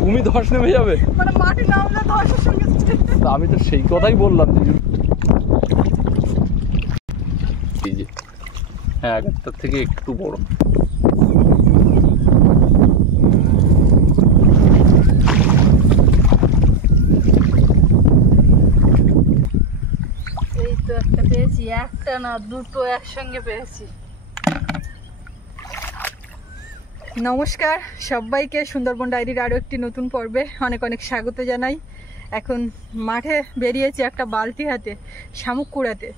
তুমি ধস নেমে যাবে মানে মাটি নামলে ধসের সঙ্গে আমি তো সেই কথাই বললাম এই যে হ্যাঁ আগেরটার থেকে একটু বড়। এই তো একটা পেয়েছি, একটা না দুটো একসঙ্গে পেয়েছি। নমস্কার সবাইকে, সুন্দরবন ডায়েরির আরও একটি নতুন পর্বে অনেক অনেক স্বাগত জানাই। এখন মাঠে বেরিয়েছি একটা বালতি হাতে শামুক কুড়াতে।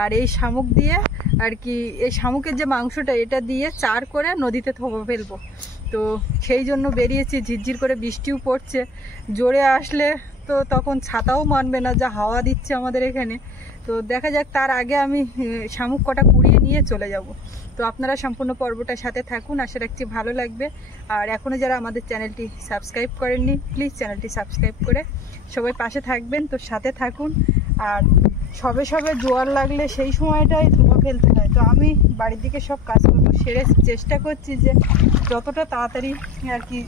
আর এই শামুক দিয়ে আর কি, এই শামুকের যে মাংসটা এটা দিয়ে চার করে নদীতে থোপা ফেলবো। তো সেই জন্য বেরিয়েছি, ঝিরঝির করে বৃষ্টিও পড়ছে। জোরে আসলে তো তখন ছাতাও মানবে না, যা হাওয়া দিচ্ছে আমাদের এখানে। তো দেখা যাক, তার আগে আমি শামুক কটা কুড়িয়ে নিয়ে চলে যাব। তো আপনারা সম্পূর্ণ পর্বটার সাথে থাকুন, আশা রাখছি ভালো লাগবে। আর এখনও যারা আমাদের চ্যানেলটি সাবস্ক্রাইব করেননি, প্লিজ চ্যানেলটি সাবস্ক্রাইব করে সবাই পাশে থাকবেন। তো সাথে থাকুন। আর সবে সবে জোয়ার লাগলে সেই সময়টাই থোপা ফেলতে হয়। তো আমি বাড়ির দিকে সব কাজকর্ম সেরে চেষ্টা করছি যে যতটা তাড়াতাড়ি আর কি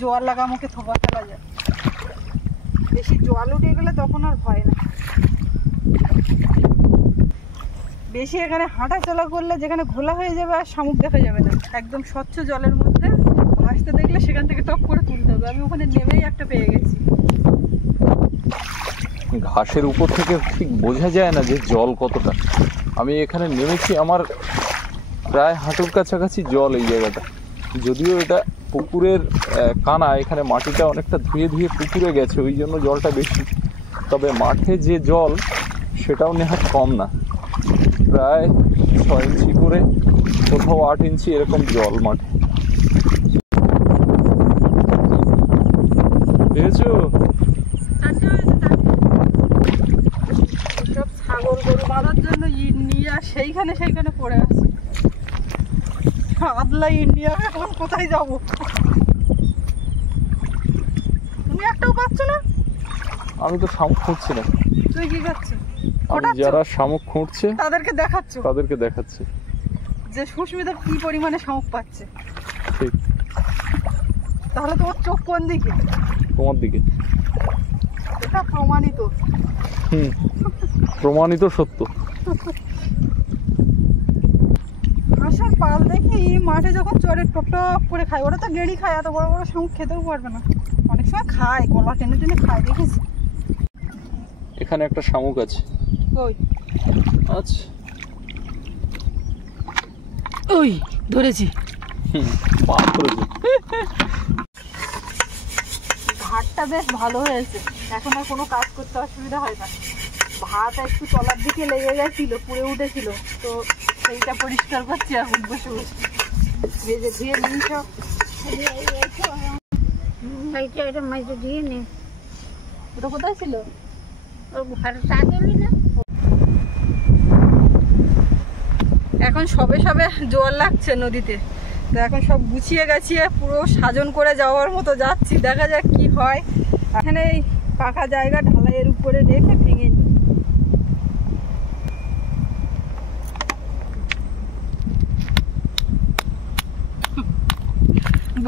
জোয়ার লাগা আমাকে থোপা ফেলা যায়। বেশি জল উঠে গেলে তখন আর ভয় না। বেশি এখানে হাঁটা চলা করলে যেখানে ঘোলা হয়ে যাবে আর শামুক দেখা যাবে না। একদম স্বচ্ছ জলের মধ্যে ভাসতে দেখলে সেখান থেকে টপ করে তুলতে হবে। আমি ওখানে নেমেই একটা পেয়ে গেছি। ঘাসের উপর থেকে ঠিক বোঝা যায় না যে জল কতটা। আমি এখানে নেমেছি, আমার প্রায় হাঁটুর কাছাকাছি জল এই জায়গাটা। যদিও এটা পুকুরের কানা, এখানে মাটিটা অনেকটা ধুয়ে ধুয়ে পুকুরে গেছে, ওই জন্য জলটা বেশি। তবে মাঠে যে জল সেটাও নেহাত কম না, প্রায় 6 ইঞ্চি করে, কোথাও 8 ইঞ্চি এরকম জল মাঠে। দেখেছো সব ছাগল গরু বাঁধার জন্য ইন্ডিয়া সেইখানে পড়ে আছে। আদলা ইন্ডিয়া, এখন কোথায় যাব? তুমি একটাও পাচ্ছ না? আমি তো শামুক খুঁজছি না। তুই কি করছিস? যারা শামুক খুঁজছে তাদেরকে দেখাচ্ছে যে সুস্মিতা কি পরিমাণে শামুক পাচ্ছে। ঠিক। তাহলে তোমার চোখ কোন দিকে? তোমার দিকে। এটা প্রমাণিত। প্রমাণিত সত্য। হাঁসের পাল দেখি মাঠে যখন চড়ে টপ টপ করে খায়। ওরা তো গেড়ি খায়, এত বড় বড় শামুক খেতেও পারবে না। অনেক সময় খায়, গলা টেনে টেনে খায়, দেখেছি। এখানে একটা শামুক আছে। ওই আচ্ছা, ওই ধরেছি। ঘাটটা বেশ ভালো হয়েছে, এখন আর কোনো কাজ করতে অসুবিধা হয় না। ভাত একটু তলার দিকে লেগে গেছিল, পুড়ে উঠেছিল, তো সেইটা পরিষ্কার করছি এখন বসে বসে। ভেজে ধুয়ে নিই সব। ওটা কোথায় ছিল? এখন সবে সবে জোয়ার লাগছে নদীতে। তো এখন সব গুছিয়ে গাছিয়ে পুরো সাজন করে যাওয়ার মতো যাচ্ছি। দেখা যাক কি হয়। এখানে এই পাকা জায়গা ঢালাইয়ের উপরে রেখে ভেঙে নিই।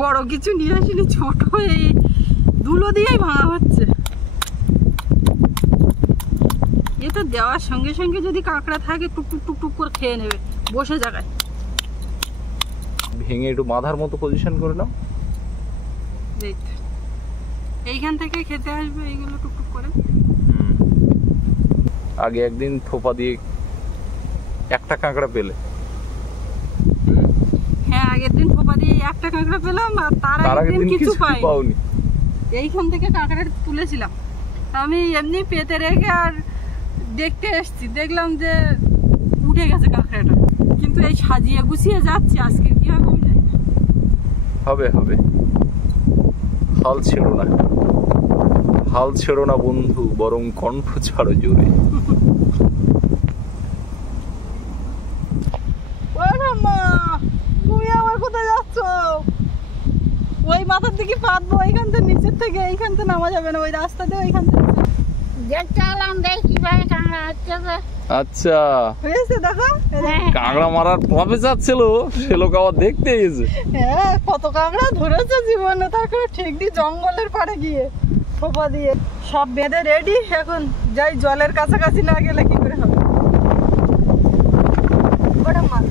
বড় কিছু নিয়ে আসিনি, ছোট এই ধুলো দিয়েই ভাঙা হচ্ছে। এতে দেওয়ার সঙ্গে সঙ্গে যদি কাঁকড়া থাকে টুকটুক টুকটুক করে খেয়ে নেবে বসে জায়গায়। ভেঙে একটু মাথার মতো পজিশন করে নাও। এইখান থেকে খেতে আসবে এইগুলো টুকটুক করে। আগে একদিন থোপা দিয়ে একটা কাঁকড়া পেলে। হ্যাঁ, আগের দিন থোপা দিয়ে একটা কাঁকড়া পেলাম, আর তার আগের দিন কিছু পাইনি। এইখান থেকে কাঁকড়া তুলেছিলাম আমি, এমনি পেতে রেখে আর দেখতে এসছি, দেখলাম যে উঠে গেছে কাঁকড়াটা। কিন্তু এই সাজিয়ে গুছিয়ে যাচ্ছি, আজকে কি হবে আমি জানি না। হবে হবে, হাল ছেড়ো না বন্ধু, বরং কণ্ঠ ছাড়ো জোরে। তুমি আবার কোথায় যাচ্ছ? ওই মাথার দিকে পাতবো, এইখান থেকে নিচের থেকে এইখান থেকে নামা যাবে না, ওই রাস্তা দিয়ে ওইখান থেকে। আচ্ছা, হয়েছে দেখো। কাঁকড়া মারার প্রফেসর ছিল, সে লোক আবার দেখতে এসেছে। হ্যাঁ, কত কাঁকড়া ধরেছে জীবনে, তারপরে ঠিক দিয়ে জঙ্গলের পাড়ে গিয়ে খোপা দিয়ে সব বেঁধে রেডি। এখন যাই, জলের কাছাকাছি না গেলে কি করে হবে। ওটা মাছ।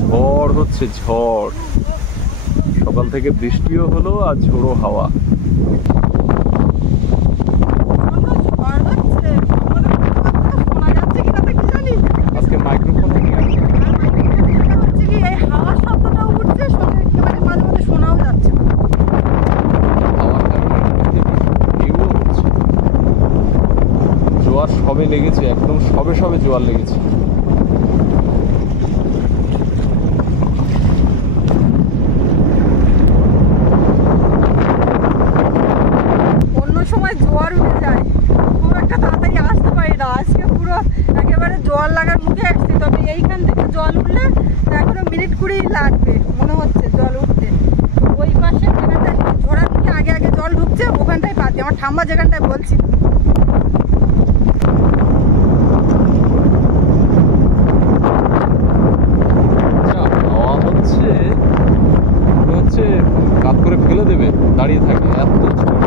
ঝড় হচ্ছে, ঝড়। সকাল থেকে বৃষ্টিও হলো আর ঝোড়ো হাওয়া। ঝড় হচ্ছে, আমাদের শোনা যাচ্ছে কিনা তো কি জানি। আজকে মাইক্রোফোন হচ্ছে কি এই হাওয়ার শব্দটাও উঠছে, সঙ্গে একেবারে মাঝে মাঝে শোনাও যাচ্ছে। হাওয়ার কারণে ঢেউও হচ্ছে। জোয়ার সবে লেগেছে, একদম সবে সবে জোয়ার লেগেছে। অন্য সময় জোয়ার উঠে যায়, খুব একটা তাড়াতাড়ি আসতে পারি না। আজকে পুরো একেবারে জল লাগার মুখে আসছি, তবে এইখান থেকে জল উঠলে এখনো মিনিট 20 লাগবে মনে হচ্ছে জল উঠতে। ওই পাশে যেখানটায় ঝোড়ার মুখে আগে আগে জল ঢুকছে, ওখানটায় পাচ্ছি। আমার ঠাম্মা যেখানটায় বলছি, হাওয়া হচ্ছে, মনে হচ্ছে কাত করে ফেলে দেবে, দাঁড়িয়ে থাকে এত ঝড়।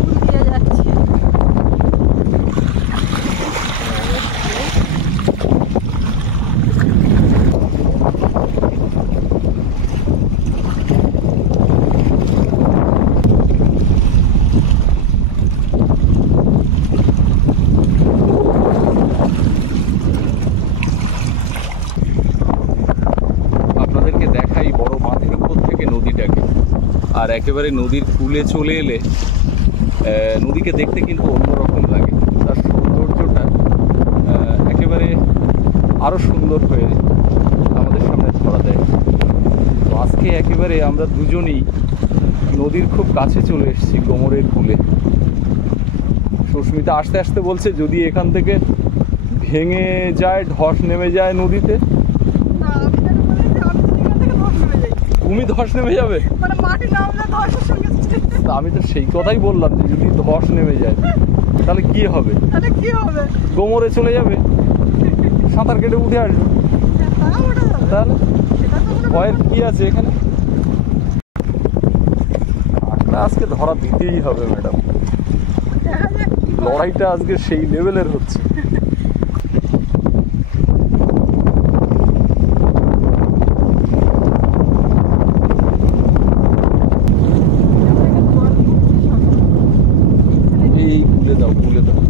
ফুল দিয়ে যাচ্ছে। আপনাদেরকে দেখাই বড় বাঁধের উপর থেকে নদীটাকে। আর একেবারে নদীর কূলে চলে এলে নদীকে দেখতে কিন্তু অন্যরকম লাগে। তার সৌন্দর্যটা একেবারে আরো সুন্দর হয়ে আমাদের সামনে ধরা দেয়। তো আজকে একেবারে আমরা দুজনেই নদীর খুব কাছে চলে এসেছি, গোমরের কূলে। সুস্মিতা আসতে আসতে বলছে যদি এখান থেকে ভেঙে যায়, ধস নেমে যায় নদীতে। না, আমি যেটা বলেছি, আমি যদি এখান থেকে ধস নেমে যাই, তুমি ধস নেমে যাবে? মানে মাটি নামলে ধসের সঙ্গে তা আমি তো সেই কথাই বললাম যে যদি ধস নেমে যায় তাহলে কি হবে? তাহলে কি হবে? গোমরে চলে যাবে, সাঁতার কেটে উঠে আসবে। তা ওঠা যাবে। তাহলে সেটা তো কোনো ভয়ের কি আছে এখানে? কাঁকড়া আজকে ধরা দিতেই হবে ম্যাডাম। দেখা যাক কি হয়। লড়াইটা আজকে সেই লেভেলের হচ্ছে। এই খুলে দাও, খুলে দাও।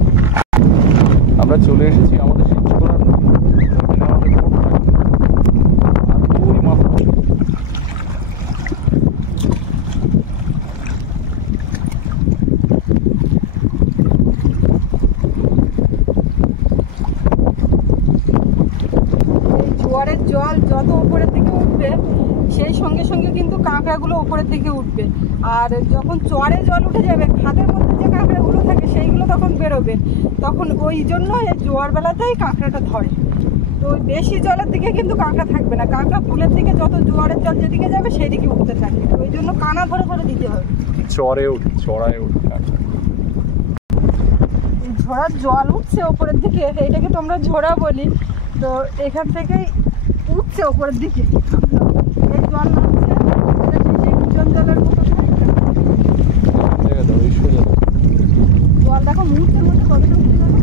আমরা চলে এসেছি আমাদের সেই ছোড়ার নদী। ওখানে আমাদের বোট থাকে। আর ওই মাথা এই জোয়ারের জল যত উপরের দিকে উঠবে, সেই সঙ্গে সঙ্গে কিন্তু কাঁকড়াগুলো উপরের দিকে উঠবে। আর যখন চরে জল উঠে যাবে, খাদের মধ্যে যে কাঁকড়াগুলো থাকে সেইগুলো তখন বেরোবে। তখন ওই জন্য এই জোয়ার বেলাতেই কাঁকড়াটা ধরে। তো ওই বেশি জলের দিকে কিন্তু কাঁকড়া থাকবে না। কাঁকড়া ফুলের দিকে যত জোয়ারের জল যেদিকে যাবে সেই দিকে উঠতে থাকবে। ওই জন্য কানা ধরে ধরে দিতে হবে। চড়ে ওঠে, চড়ায় ওঠে। এই ঝোড়ার জল উঠছে ওপরের দিকে, এইটাকে তো আমরা ঝোড়া বলি। তো এখান থেকেই উঠছে ওপরের দিকে, এই জল নামছে, এটা সেই উজ্জ্বল জলের মতো জায়গা দাও, এই সোজা দাও। জল দেখো মুহূর্তের মধ্যে কতটা উঠে গেল।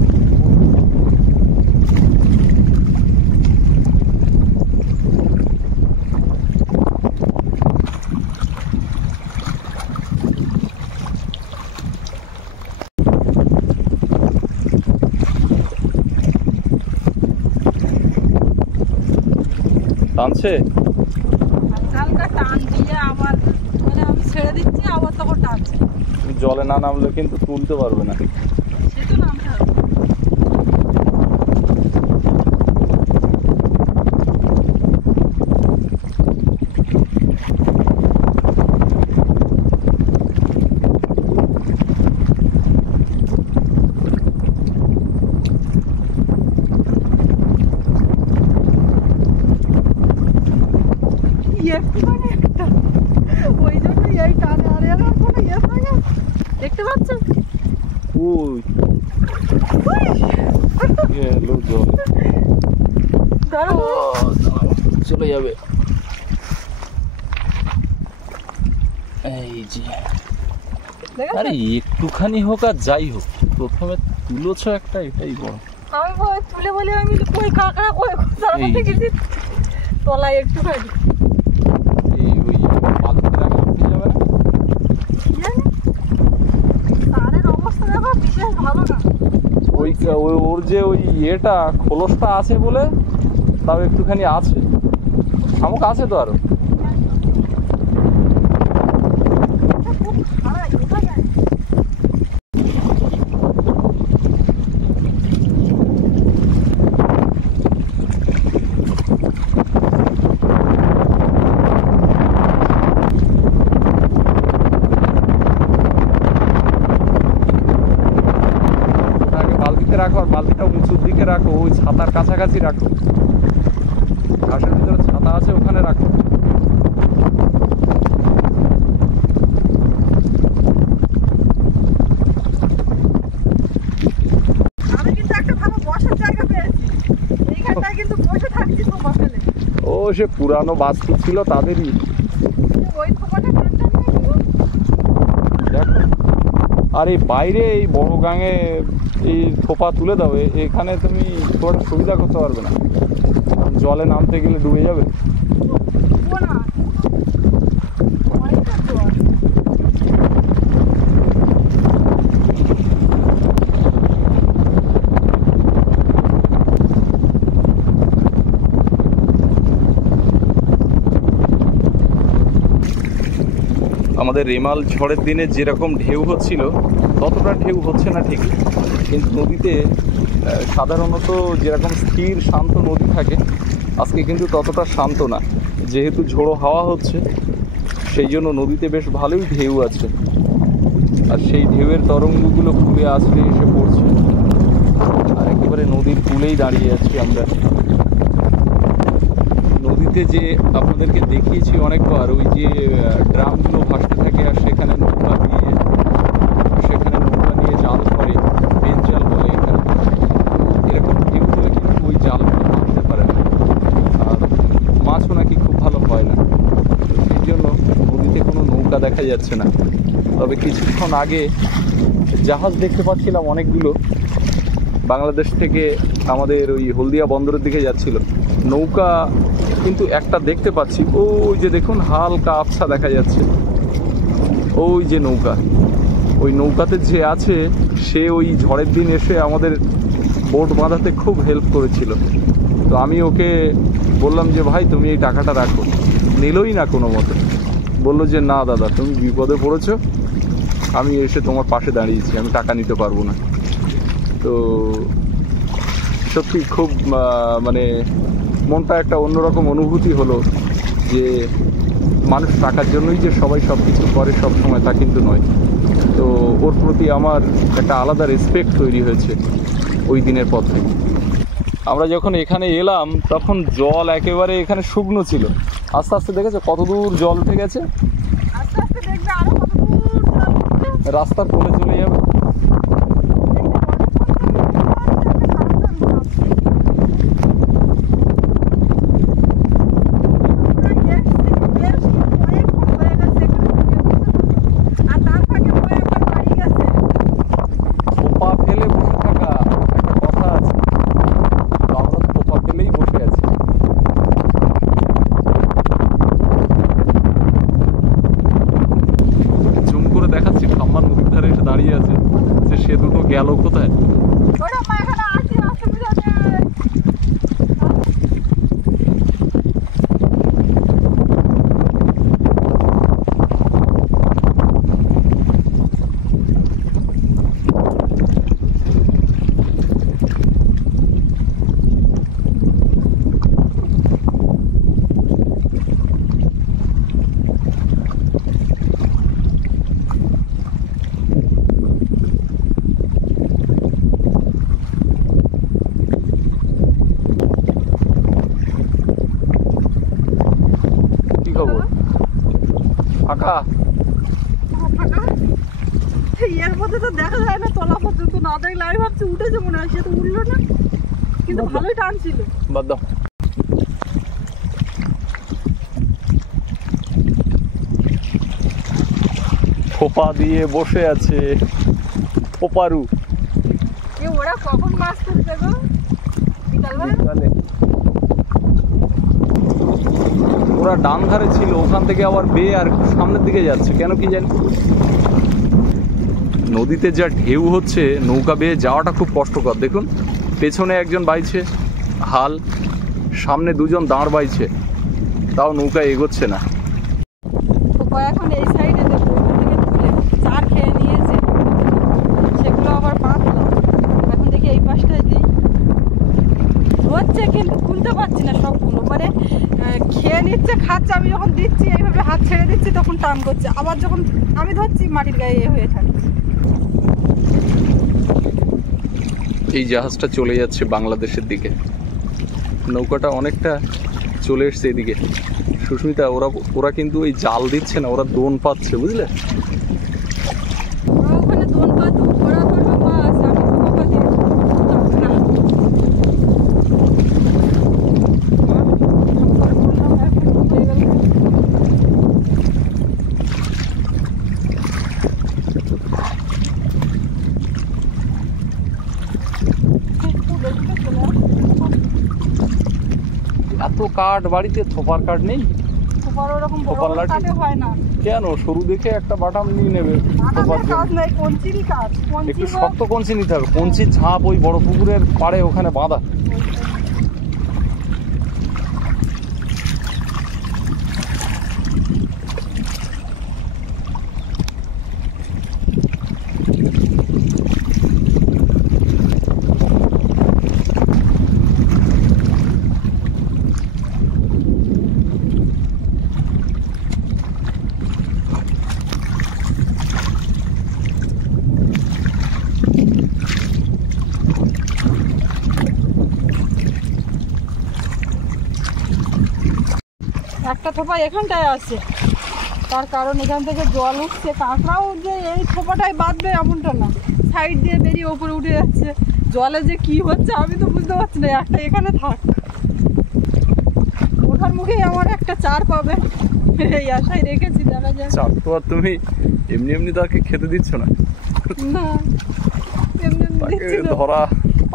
টানছে? হালকা টান দিয়ে আবার, মানে আমি ছেড়ে দিচ্ছি আবার তখন টানছে। তুমি জলে না নামলে কিন্তু তুলতে পারবে না। সে তো নামতে হবে। একটুখানি একটা, ওই জন্য এই টানে আর এর আর কোনো ইয়ে থাকে না। দেখতে পাচ্ছেন ওই এলো জল, চলে যাবে। এই যে আরে একটুখানি হোক আর যাই হোক, প্রথমে তুলেছ একটা, এটাই বড়। আমি তুলে বলি আমি কই কাঁকড়া কই তার মধ্যে কিছু তলায় একটুখানি এই ওই বালতিতে রাখলে উঠে যাবে না? জানি তারের অবস্থা দেখো বিশেষ ভালো না। ওই ওর যে ওই ইয়েটা খোলসটা আছে বলে তাও একটুখানি আছে, শামুক আছে তো আরো। খুব খারাপ বোঝা যায়। বালতিতে রাখো, আর বালতিটা উঁচুর দিকে রাখো, ওই ছাতার কাছাকাছি রাখো, ঘাসের ভিতরে ছাতা আছে ওখানে রাখো। আমি কিন্তু একটা ভালো বসার জায়গা পেয়েছি, এইখানটায় কিন্তু বসে থাকছি সোফা ফেলে। ও সে পুরানো বাস্তু ছিল তাদেরই। ওই সোফাটা ঠান্ডা নিয়ে দেখো আর এই বাইরে এই বড় গাঙে এই থোপা তুলে দাও, এখানে তুমি খুব একটা সুবিধা করতে পারবে না, কারণ জলে নামতে গেলে ডুবে যাবে। না অনেকটা জল। আমাদের রেমাল ঝড়ের দিনে যেরকম ঢেউ হচ্ছিল ততটা ঢেউ হচ্ছে না ঠিকই, কিন্তু নদীতে সাধারণত যেরকম স্থির শান্ত নদী থাকে আজকে কিন্তু ততটা শান্ত না, যেহেতু ঝোড়ো হাওয়া হচ্ছে সেই জন্য নদীতে বেশ ভালোই ঢেউ আছে, আর সেই ঢেউয়ের তরঙ্গগুলো খুলে আসলে এসে পড়ছে। আর একেবারে নদীর কূলেই দাঁড়িয়ে আছি আমরা। নদীতে যে আপনাদেরকে দেখিয়েছি অনেকবার, ওই যে ড্রামগুলো ভাসতে থাকে আর সেখানে নৌকা নিয়ে জাল ধরে, বেন জাল বলে এখানে, এরকম ঢেউ হলে কিন্তু ওই জালগুলো ভাসতে পারে না, আর মাছও নাকি খুব ভালো হয় না, সেই জন্য নদীতে কোনো নৌকা দেখা যাচ্ছে না। তবে কিছুক্ষণ আগে জাহাজ দেখতে পাচ্ছিলাম অনেকগুলো, বাংলাদেশ থেকে আমাদের ওই হলদিয়া বন্দরের দিকে যাচ্ছিল। নৌকা কিন্তু একটা দেখতে পাচ্ছি, ওই যে দেখুন হালকা আবছা দেখা যাচ্ছে, ওই যে নৌকা, ওই নৌকাতে যে আছে সে ওই ঝড়ের দিন এসে আমাদের বোট বাঁধাতে খুব হেল্প করেছিল। তো আমি ওকে বললাম যে ভাই তুমি এই টাকাটা রাখো, নিলই না কোনো মতে, বললো যে না দাদা তুমি বিপদে পড়েছো, আমি এসে তোমার পাশে দাঁড়িয়েছি, আমি টাকা নিতে পারবো না। তো সত্যি খুব মানে মনটা একটা অন্যরকম অনুভূতি হলো যে মানুষ টাকার জন্যই যে সবাই সব কিছু করে সব সময় তা কিন্তু নয়। তো ওর প্রতি আমার একটা আলাদা রেসপেক্ট তৈরি হয়েছে ওই দিনের পর থেকে। আমরা যখন এখানে এলাম তখন জল একেবারে এখানে শুকনো ছিল, আস্তে আস্তে দেখেছো কত দূর জল উঠে গেছে, আস্তে আস্তে দেখবে আরো কত দূর জল উঠছে। রাস্তার কোলে চলে যাবে। থোপা ফেলে বসে থাকা একটা কথা আছে, তো আমরা থোপা ফেলেই বসে আছি। জুম করে দেখাচ্ছি, ঠাম্মা নদীর ধারে এসে দাঁড়িয়ে আছে, যে সে দুটো গেল কোথায়। খবর? ফাঁকা? এর মধ্যে তো দেখা যায় না, তলা পর্যন্ত না দেখলে আমি ভাবছি উঠেছে মনে হয়, সে তো উঠলো না, কিন্তু ভালোই টানছিল। বাদ দাও। খোপা দিয়ে বসে আছে ওপারু। ওরা কখন মাছ তুলছে গো? বিকালবেলা? ওরা ডান ধারে ছিল, ওখান থেকে আবার বেয়ে আর সামনের দিকে যাচ্ছে, কেন কি জানি। নদীতে যা ঢেউ হচ্ছে, নৌকা বেয়ে যাওয়াটা খুব কষ্টকর। দেখুন পেছনে একজন বাইছে হাল, সামনে দুজন দাঁড় বাইছে, তাও নৌকা এগোচ্ছে না। এখন এই সাইডে দেখো, ওখান থেকে তুলে চার খেয়ে নিয়েছে, সেগুলো আবার বাঁধলো। এখন দেখি এই পাশটায় দিই, হচ্ছে কিন্তু খুলতে পারছি না সবগুলো, মানে খেয়ে নিচ্ছে, খাচ্ছে। আমি যখন দিচ্ছি এইভাবে হাত ছেড়ে দিচ্ছি তখন টান করছে, আবার যখন আমি ধরছি মাটির গায়ে এ হয়ে থাকে। এই জাহাজটা চলে যাচ্ছে বাংলাদেশের দিকে, নৌকাটা অনেকটা চলে এসছে এদিকে। সুস্মিতা, ওরা কিন্তু ওই জাল দিচ্ছে না, ওরা দোন পাচ্ছে, বুঝলে? ওখানে দোন পাতো, ওরা ধরবে মাছ, আমি তো নৌকা দিয়ে না। এত কাঠ বাড়িতে, থোপার কাঠ নেই? থোপার ওরকম বড় থোপার বড় লাঠি? কাঠে হয় না। কেন, সরু দেখে একটা বাটাম নিয়ে নেবে। থোপার জন্য কাজ নাই, কঞ্চিরই কাজ। একটু শক্ত কঞ্চি নিতে হবে, কঞ্চির ঝাঁপ ওই বড় পুকুরের পাড়ে ওখানে বাঁধা। একটা থোপা এখানটায় আছে, তার কারণ এখান থেকে জল উঠছে। কাঁকড়াও যে এই থোপাটায় বাঁধবে এমনটা না, সাইড দিয়ে বেরিয়ে ওপরে উঠে যাচ্ছে। জলে যে কি হচ্ছে আমি তো বুঝতে পারছি না। একটা এখানে থাক, ওঠার মুখেই আমার একটা চার পাবে, এই আশায় রেখেছি, দেখা যায়। চার তো আর তুমি এমনি এমনি তাকে খেতে দিচ্ছ না, না এমনি এমনি দিচ্ছি না। ধরা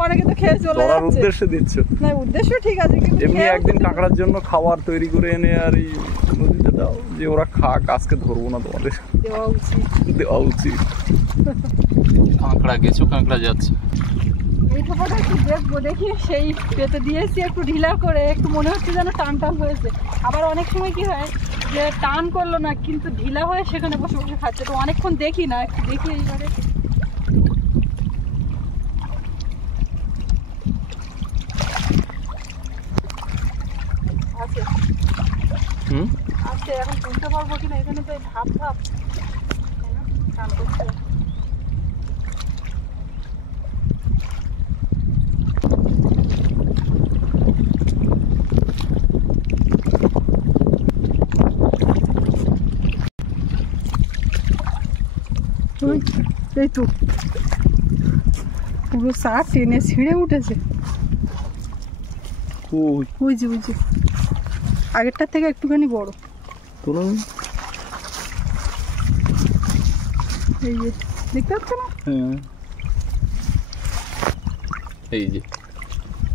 অনেকে তো খেয়ে চলে ধরার যাচ্ছে। উদ্দেশ্যে দিচ্ছ। না উদ্দেশ্য ঠিক আছে, কিন্তু এমনি খেয়ে একদিন কাঁকড়ার জন্য খাবার তৈরি করে এনে আর এই নদীতে দাও, যে ওরা খাক, আজকে ধরবো না তোমাদের, দেওয়া উচিত। দেওয়া উচিত। কাঁকড়া গেছো, কাঁকড়া যাচ্ছে। এই থোপাটা একটু দেখবো, দেখি সেই পেতে দিয়েছি একটু ঢিলা করে, একটু মনে হচ্ছে যেন টান টান হয়েছে। আবার অনেক সময় কি হয় যে টান করলো না কিন্তু ঢিলা হয়ে সেখানে বসে বসে খাচ্ছে, তো অনেকক্ষণ দেখি না, একটু দেখি এইবারে। আছে আছে, এখন তুলতে পারবো কিনা, এখানে তো ধাপ ধাপ টান করছে। এই তো পুরো সার টেনে ছিঁড়ে উঠেছে। বুঝছি বুঝছি, আগেরটার থেকে একটুখানি বড়। এই যে দেখতে পাচ্ছ না? হ্যাঁ, এই যে,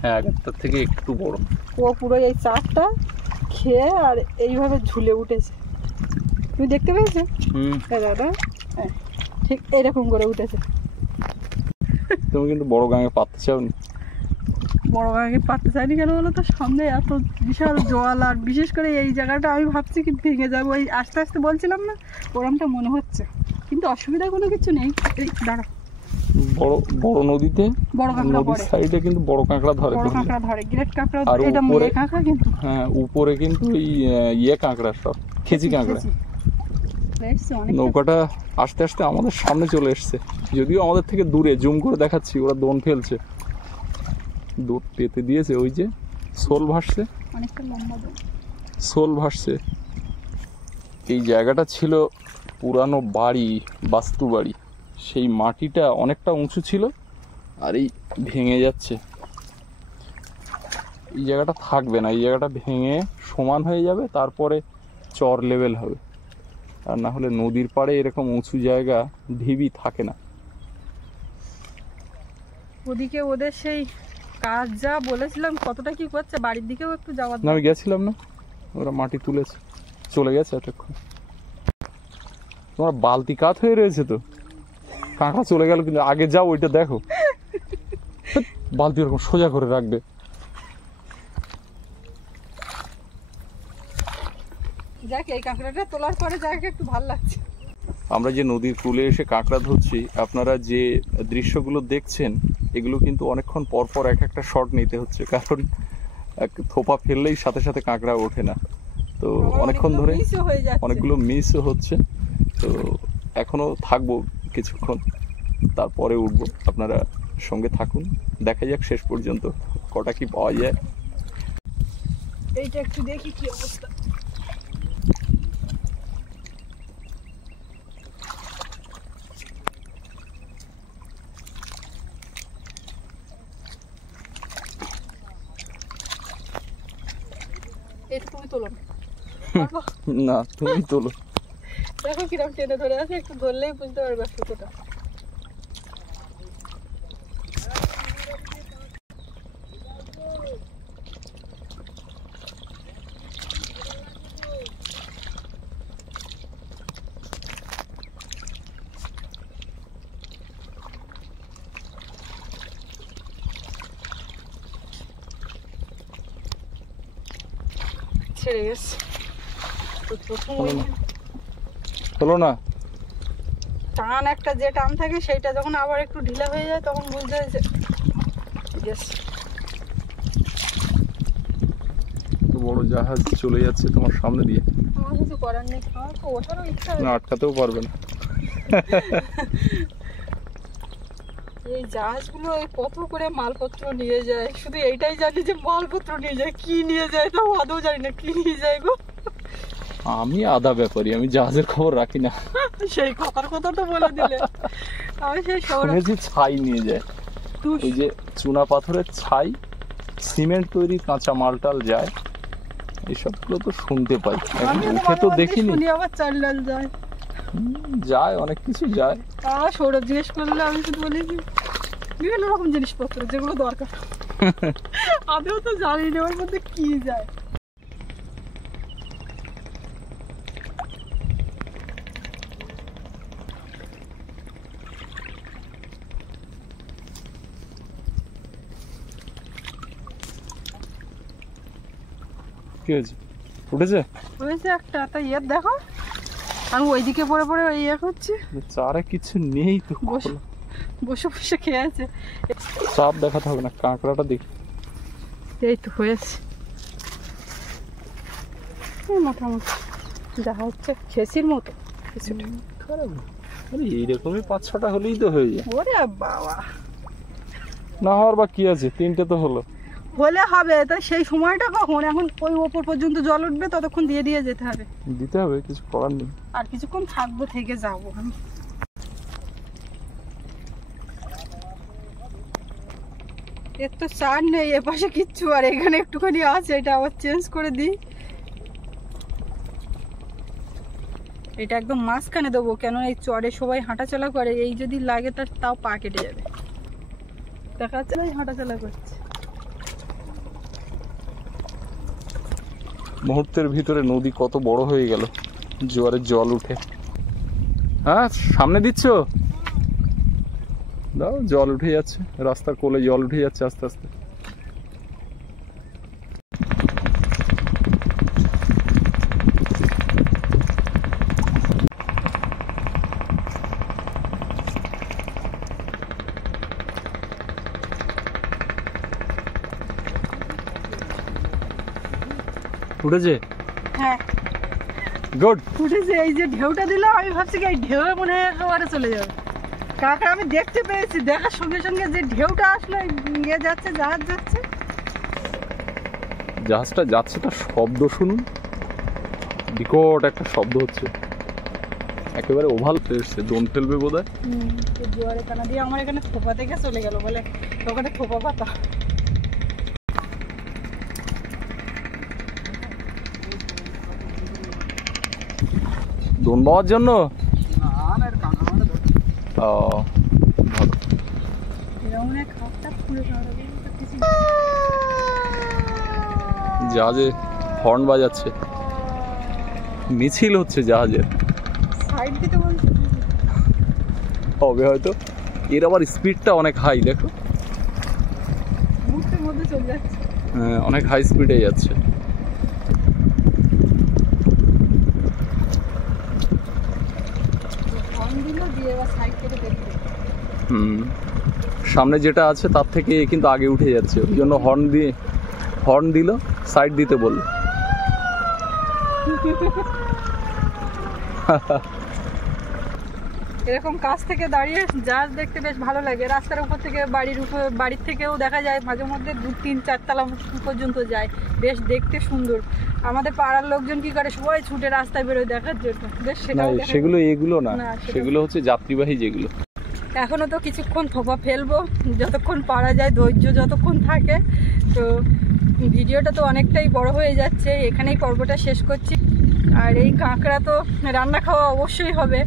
হ্যাঁ, আগেরটার থেকে একটু বড়। ও পুরো এই চারটা খেয়ে আর এইভাবে ঝুলে উঠেছে, তুমি দেখতে পেয়েছো? দাদা হ্যাঁ, ঠিক এইরকম করে উঠেছে। তুমি কিন্তু বড় গাঙে পাততে চাওনি? বড় গাঙে পাততে চাইনি কেন বলো তো, সামনে এত বিশাল জল, আর বিশেষ করে এই জায়গাটা আমি ভাবছি কি ভেঙে যাবো। এই আস্তে আস্তে বলছিলাম না, ওরমটা মনে হচ্ছে, কিন্তু অসুবিধা কোনো কিছু নেই। এই দাঁড়া, বড় বড় নদীতে, বড় কাঁকড়া নদীর পড়ে, সাইডে কিন্তু বড় কাঁকড়া ধরে, বড় কাঁকড়া ধরে, গ্রেট কাঁকড়া। আর এটা উপরে মেয়ে কাঁকড়া কিন্তু। হ্যাঁ, উপরে কিন্তু ইয়ে কাঁকড়া, সব খেচি কাঁকড়া। দেখছো অনেক। নৌকাটা আস্তে আস্তে আমাদের সামনে চলে এসছে, যদিও আমাদের থেকে দূরে, জুম করে দেখাচ্ছি। ওরা দোন ফেলছে, দোন পেতে দিয়েছে, ওই যে শোল ভাসছে, অনেকটা লম্বা দোন। শোল ভাসছে। এই জায়গাটা ছিল পুরানো বাড়ি, বাস্তু বাড়ি। সেই মাটিটা অনেকটা উঁচু ছিল আর এই ভেঙে যাচ্ছে। এই জায়গাটা থাকবে না, এই জায়গাটা ভেঙে সমান হয়ে যাবে, তারপরে চর লেভেল হবে। আর না হলে নদীর পাড়ে এরকম উঁচু জায়গা ঢিবি থাকে না। ওদিকে ওদের সেই কাজ যা বলেছিলাম, কতটা কি করছে, বাড়ির দিকেও একটু যাওয়ার না, আমি গেছিলাম না, ওরা মাটি তুলেছে, চলে গেছে এতক্ষণ। তোমার বালতি কাত হয়ে রয়েছে তো, কাঁকড়া চলে গেল, কিন্তু আগে যাও ওইটা দেখো। বালতি ওরকম সোজা করে রাখবে। যাক, এই কাঁকড়াটা তোলার পরে যাকে একটু ভালো লাগছে। আমরা যে নদীর কূলে এসে কাঁকড়া ধরছি, আপনারা যে দৃশ্যগুলো দেখছেন, এগুলো কিন্তু অনেকক্ষণ পর পর এক একটা শট নিতে হচ্ছে, কারণ এক থোপা ফেললেই সাথে সাথে কাঁকড়া ওঠে না। তো অনেকক্ষণ ধরে অনেকগুলো মিসও হচ্ছে। তো এখনো থাকবো কিছুক্ষণ, তারপরে উঠবো। আপনারা সঙ্গে থাকুন, দেখা যাক শেষ পর্যন্ত কটা কি পাওয়া যায়। এইটা একটু দেখি কি অবস্থা। এটা তুমি তোলো না, তুমি তোলো। দেখো কিরকম টেনে ধরে আছে, একটু ধরলেই বুঝতে পারবে সুতোটা। ছেড়ে গেছে তো প্রথম হলো না, টান একটা যে টান থাকে সেইটা যখন আবার একটু ঢিলা হয়ে যায় তখন বুঝতে হয়েছে। বড় জাহাজ চলে যাচ্ছে তোমার সামনে দিয়ে। আমার কিছু করার নেই, আমার তো ওঠারও ইচ্ছা না, আটকাতেও পারবে না। এই জাহাজগুলো কত করে মালপত্র নিয়ে যায়, শুধু এইটাই জানি যে মালপত্র নিয়ে যায়, কি নিয়ে যায় তাও আদৌ জানি না কি নিয়ে যায় গো। আমি আদা ব্যাপারী, আমি জাহাজের খবর রাখি না। সেই কথার কথা তো বলে দিলে। আমি সেই শুনেছি ছাই নিয়ে যায়, ওই যে চুনা পাথরের ছাই, সিমেন্ট তৈরি কাঁচা মালটাল যায়, এইসবগুলো তো শুনতে পাই, উঠে তো দেখিনি। আবার চাল ডাল যায়, যায় অনেক কিছু যায়। সৌরভ জিজ্ঞেস করলে আমি শুধু বলি বিভিন্ন রকম জিনিসপত্র যেগুলো দরকার, আমিও তো জানি না ওর মধ্যে কি যায়। কি হয়েছে? উঠেছে? হয়েছে একটা, তা ইয়ে দেখো, আমি ওইদিকে পরে পরে ওই ইয়ে করছি। চারে কিছু নেই তো, বসে বসে খেয়ে আছে। চাপ দেখাতে হবে না, কাঁকড়াটা দেখি। এই তো হয়েছে মোটামুটি, যা হচ্ছে খেসির মতো কিছুটা। এইরকমই 5-6টা হলেই তো হয়ে যায়। ওরে বাবা, না হওয়ার বা কি আছে, 3টে তো হলো। হলে হবে, তা সেই সময়টা কখন? এখন ওই ওপর পর্যন্ত জল উঠবে, ততক্ষণ দিয়ে দিয়ে যেতে হবে। দিতে হবে, কিছু করার নেই। আর কিছুক্ষণ থাকবো, থেকে যাবো আমি। এর তো চার নেই এপাশে কিচ্ছু, আর এখানে একটুখানি আছে, এটা আবার চেঞ্জ করে দিই। এটা একদম মাঝখানে দেবো, কেন এই চড়ে সবাই হাঁটাচলা করে, এই যদি লাগে তাও পা কেটে যাবে। দেখা যাচ্ছে না হাঁটাচলা করছে। মুহূর্তের ভিতরে নদী কত বড় হয়ে গেল, জোয়ারের জল উঠে। হ্যাঁ, সামনে দিচ্ছ? দাও, জল উঠে যাচ্ছে, রাস্তার কোলে জল উঠে যাচ্ছে আস্তে আস্তে। উঠেছে? হ্যাঁ, গুড, উঠেছে। এই যে ঢেউটা দিলাম, আমি ভাবছি কি এই ঢেউ মনে হয় একেবারে চলে যাবে। কাঁকড়া আমি দেখতে পেয়েছি, দেখার সঙ্গে সঙ্গে যে ঢেউটা আসলো, ইয়ে যাচ্ছে, জাহাজ যাচ্ছে। জাহাজটা যাচ্ছে, তার শব্দ শুনুন, বিকট একটা শব্দ হচ্ছে, একেবারে ওভাল এসছে, দোন ফেলবে বোধ হয়। জোয়ারে কানা দিয়ে আমার এখানে থোপা থেকে চলে গেল বলে, ওখানে থোপা পাতা। দোন পাওয়ার জন্য ও ভালো। জাহাজে হর্ন বাজাচ্ছে, মিছিল হচ্ছে জাহাজের, সাইড দিতে বলছি। হবে হয়তো। এর আবার স্পিডটা অনেক হাই, দেখো মুহূর্তের মধ্যে চলে যাচ্ছে। হ্যাঁ, অনেক হাই স্পিডে যাচ্ছে। হর্ন দিল দিয়ে এবার সাইড থেকে দেখবে। সামনে যেটা আছে তার থেকে কিন্তু আগে উঠে যাচ্ছে, ওই জন্য হর্ন দিল, সাইড দিতে বলল। এরকম কাছ থেকে দাঁড়িয়ে জাহাজ দেখতে বেশ ভালো লাগে। রাস্তার উপর থেকে বাড়ির থেকেও দেখা যায়, মাঝে মধ্যে 2-3-4 তলা পর্যন্ত যায়, বেশ দেখতে সুন্দর। আমাদের পাড়ার লোকজন কি করে, সবাই ছুটে রাস্তায় বেরোয় দেখার জন্য। বেশ সেগুলো এগুলো না, সেগুলো হচ্ছে যাত্রীবাহী যেগুলো। এখনো তো কিছুক্ষণ থোপা ফেলবো, যতক্ষণ পারা যায়, ধৈর্য যতক্ষণ থাকে। তো ভিডিওটা তো অনেকটাই বড় হয়ে যাচ্ছে, এখানেই পর্বটা শেষ করছি। আর এই কাঁকড়া তো রান্না খাওয়া অবশ্যই হবে।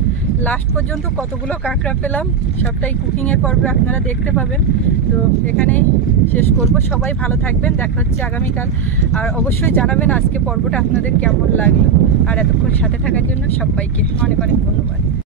লাস্ট পর্যন্ত কতগুলো কাঁকড়া পেলাম সবটাই কুকিংয়ের পর্বে আপনারা দেখতে পাবেন। তো এখানেই শেষ করব। সবাই ভালো থাকবেন, দেখা হচ্ছে আগামীকাল। আর অবশ্যই জানাবেন আজকে পর্বটা আপনাদের কেমন লাগলো। আর এতক্ষণ সাথে থাকার জন্য সবাইকে অনেক অনেক ধন্যবাদ।